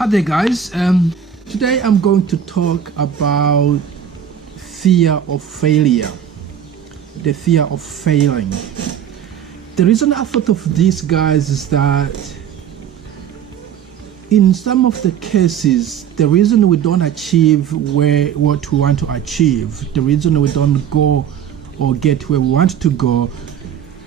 Hi there guys, today I'm going to talk about fear of failure, the fear of failing. The reason I thought of this, guys, is that in some of the cases, the reason we don't achieve what we want to achieve, the reason we don't go or get where we want to go,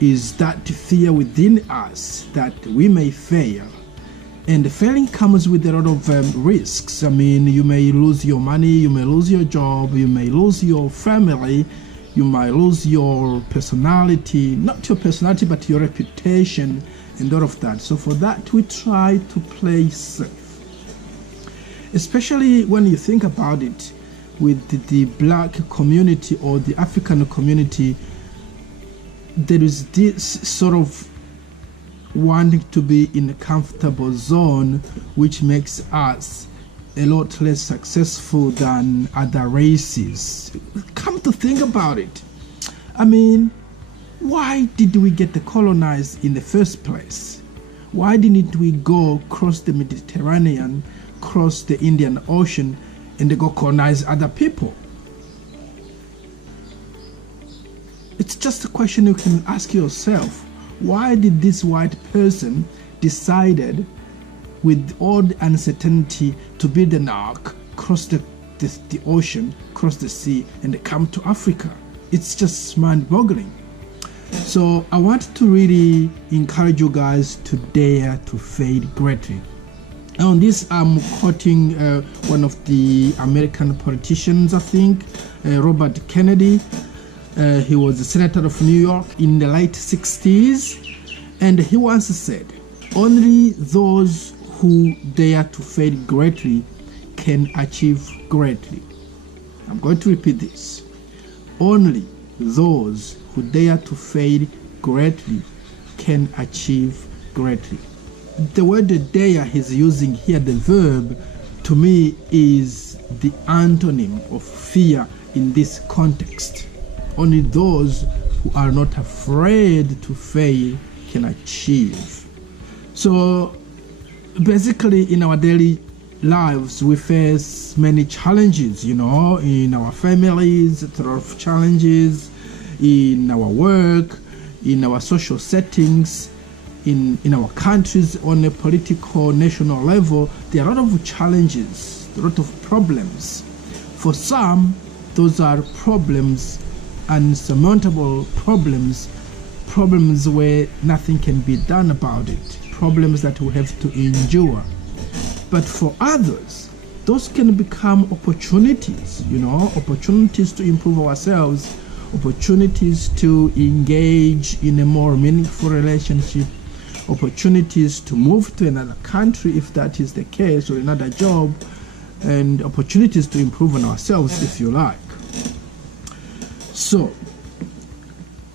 is that fear within us that we may fail. And failing comes with a lot of risks. I mean, you may lose your money, you may lose your job, you may lose your family, you might lose your personality, not your personality, but your reputation and all of that. So for that, we try to play safe. Especially when you think about it, with the black community or the African community, there is this sort of wanting to be in a comfortable zone, which makes us a lot less successful than other races. Come to think about it, I mean, why did we get colonized in the first place? Why didn't we go across the Mediterranean, cross the Indian Ocean, and go colonize other people? It's just a question you can ask yourself. Why did this white person decided, with all the uncertainty, to build an ark, cross the ocean, cross the sea, and come to Africa? It's just mind-boggling. So I want to really encourage you guys to dare to fail greatly. And on this, I'm quoting one of the American politicians, I think, Robert Kennedy. He was a senator of New York in the late 60s, and he once said, "Only those who dare to fail greatly can achieve greatly." I'm going to repeat this. Only those who dare to fail greatly can achieve greatly. The word dare he's using here, the verb, to me is the antonym of fear in this context. Only those who are not afraid to fail can achieve. So basically, in our daily lives, we face many challenges, in our families, a lot of challenges, in our work, in our social settings, in our countries, on a political national level. There are a lot of challenges, a lot of problems. For some, those are problems, unsurmountable problems where nothing can be done about it, problems that we have to endure. But for others, those can become opportunities, opportunities to improve ourselves, opportunities to engage in a more meaningful relationship, opportunities to move to another country if that is the case, or another job, and opportunities to improve on ourselves, if you like. So,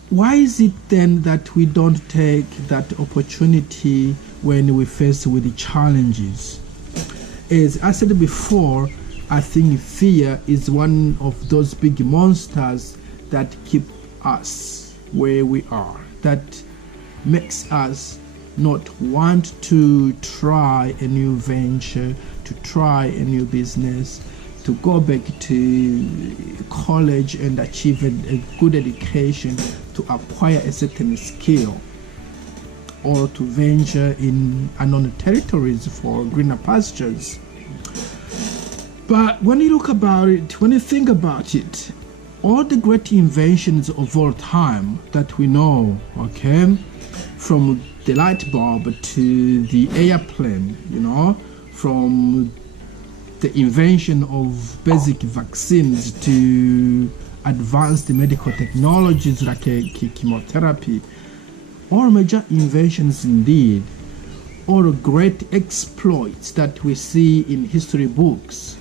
why is it then that we don't take that opportunity when we face with the challenges? As I said before, I think fear is one of those big monsters that keep us where we are, that makes us not want to try a new venture, to try a new business, to go back to college and achieve a good education, to acquire a certain skill, or to venture in unknown territories for greener pastures. But when you look about it, when you think about it, all the great inventions of all time that we know, from the light bulb to the airplane, from the invention of basic vaccines to advanced medical technologies like chemotherapy, all major inventions indeed, all great exploits that we see in history books,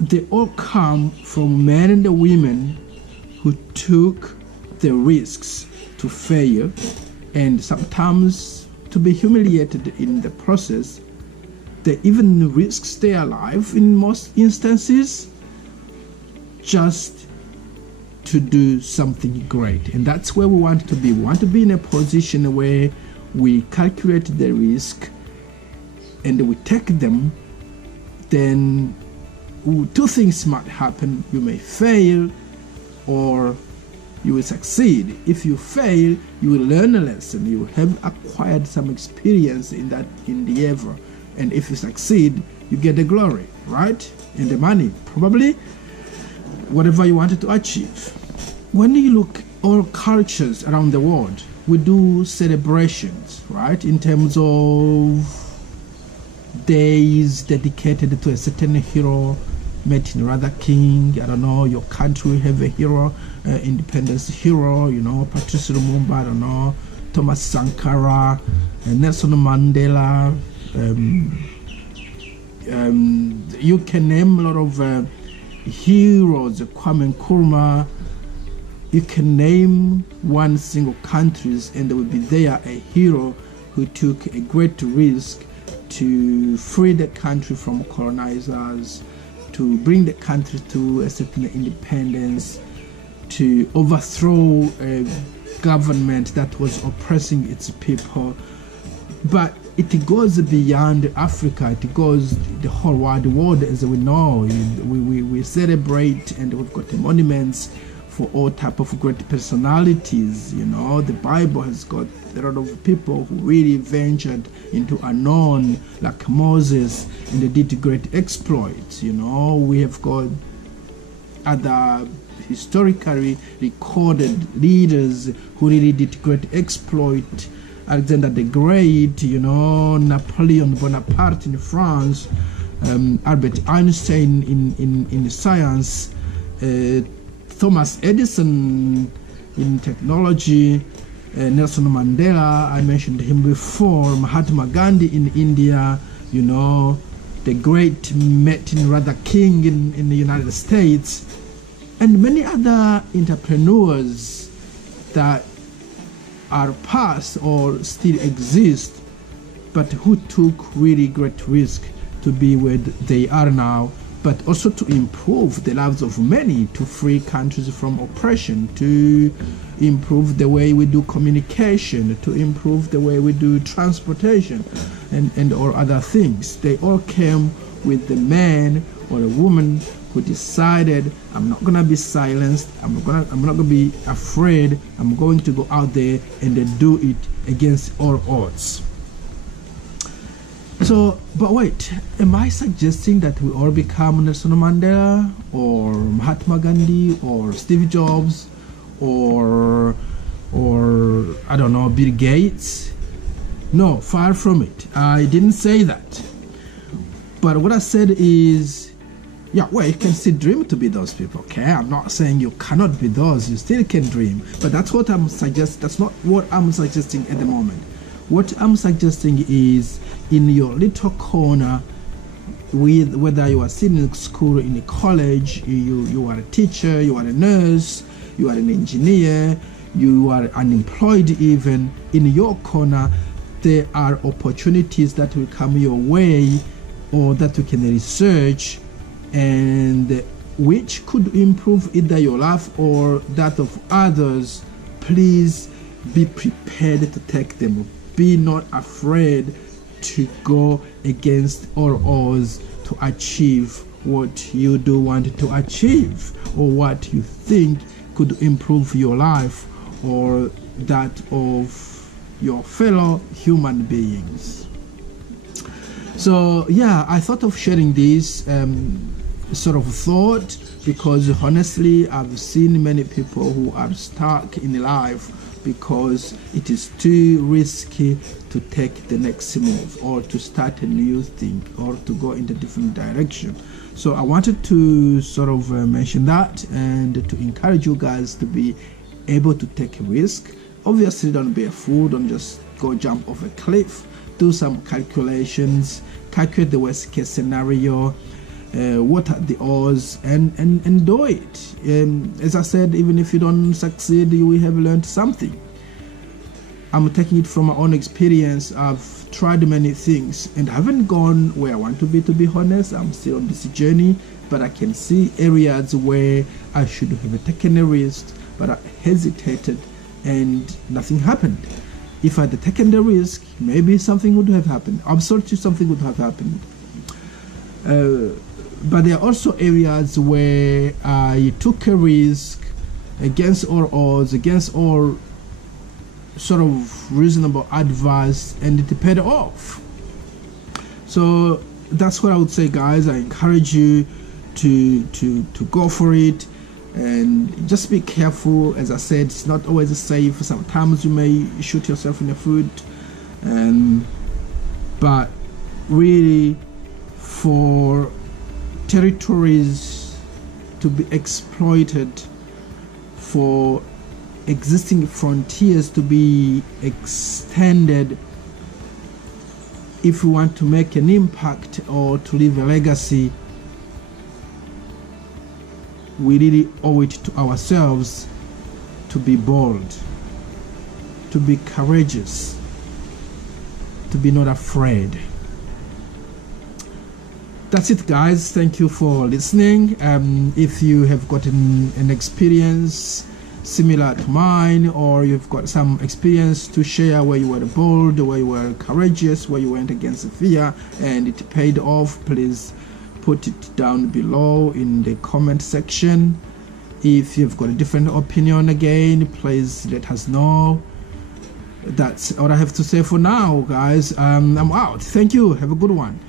they all come from men and women who took the risks to fail and sometimes to be humiliated in the process. They even risk their life in most instances just to do something great. And that's where we want to be. We want to be in a position where we calculate the risk and we take them, then two things might happen. You may fail or you will succeed. If you fail, you will learn a lesson. You have acquired some experience in that endeavor. And if you succeed, you get the glory, right? And the money, probably whatever you wanted to achieve. When you look all cultures around the world, we do celebrations, right? In terms of days dedicated to a certain hero. Martin Luther King, I don't know, your country will have a hero, independence hero, you know, Patrice Lumumba, I don't know, Thomas Sankara, Nelson Mandela, you can name a lot of heroes, Kwame Nkrumah. You can name one single countries and there will be there a hero who took a great risk to free the country from colonizers, to bring the country to a certain independence, to overthrow a government that was oppressing its people. But it goes beyond Africa. It goes the whole wide world, as we know. We celebrate, and we've got monuments for all type of great personalities. You know, the Bible has got a lot of people who really ventured into unknown, like Moses, and they did great exploits. You know, we have got other historically recorded leaders who really did great exploit. Alexander the Great, you know, Napoleon Bonaparte in France, Albert Einstein in science, Thomas Edison in technology, Nelson Mandela, I mentioned him before, Mahatma Gandhi in India, you know, the great Martin Luther King in the United States, and many other entrepreneurs that are past or still exist, but who took really great risk to be where they are now, but also to improve the lives of many, to free countries from oppression, to improve the way we do communication, to improve the way we do transportation, and all other things. They all came with the man or a woman who decided, I'm not gonna be silenced, I'm not gonna be afraid, I'm going to go out there and then do it against all odds. So, but wait, am I suggesting that we all become Nelson Mandela or Mahatma Gandhi or Steve Jobs or I don't know, Bill Gates? No, far from it. I didn't say that. But what I said is, yeah, well, you can still dream to be those people, okay? I'm not saying you cannot be those, you still can dream. But that's what I'm suggesting, that's not what I'm suggesting at the moment. What I'm suggesting is, in your little corner, with whether you are still in school, in a college, you are a teacher, you are a nurse, you are an engineer, you are unemployed even, in your corner, there are opportunities that will come your way or that you can research, and which could improve either your life or that of others. Please be prepared to take them. Be not afraid to go against all odds to achieve what you do want to achieve, or what you think could improve your life or that of your fellow human beings. So yeah, I thought of sharing this sort of thought because honestly I've seen many people who are stuck in life because it is too risky to take the next move or to start a new thing or to go in a different direction. So I wanted to sort of mention that and to encourage you guys to be able to take a risk. Obviously, don't be a fool, don't just go jump off a cliff. Do some calculations, calculate the worst case scenario, what are the odds, and do it. As I said, even if you don't succeed, you will have learned something. I'm taking it from my own experience. I've tried many things and haven't gone where I want to be honest. I'm still on this journey, but I can see areas where I should have taken a risk, but I hesitated and nothing happened. If I had taken the risk, maybe something would have happened. Absolutely something would have happened. But there are also areas where I took a risk against all odds, against all sort of reasonable advice, and it paid off. So that's what I would say, guys. I encourage you to go for it, and just be careful. As I said, it's not always safe. Sometimes you may shoot yourself in the foot, but really, for territories to be exploited, for existing frontiers to be extended, if we want to make an impact or to leave a legacy, we really owe it to ourselves to be bold, to be courageous, to be not afraid. That's it, guys. Thank you for listening. If you have gotten an experience similar to mine, or you've got some experience to share where you were bold, where you were courageous, where you went against fear and it paid off, please put it down below in the comment section. If you've got a different opinion, again, please let us know. That's all I have to say for now, guys. I'm out. Thank you. Have a good one.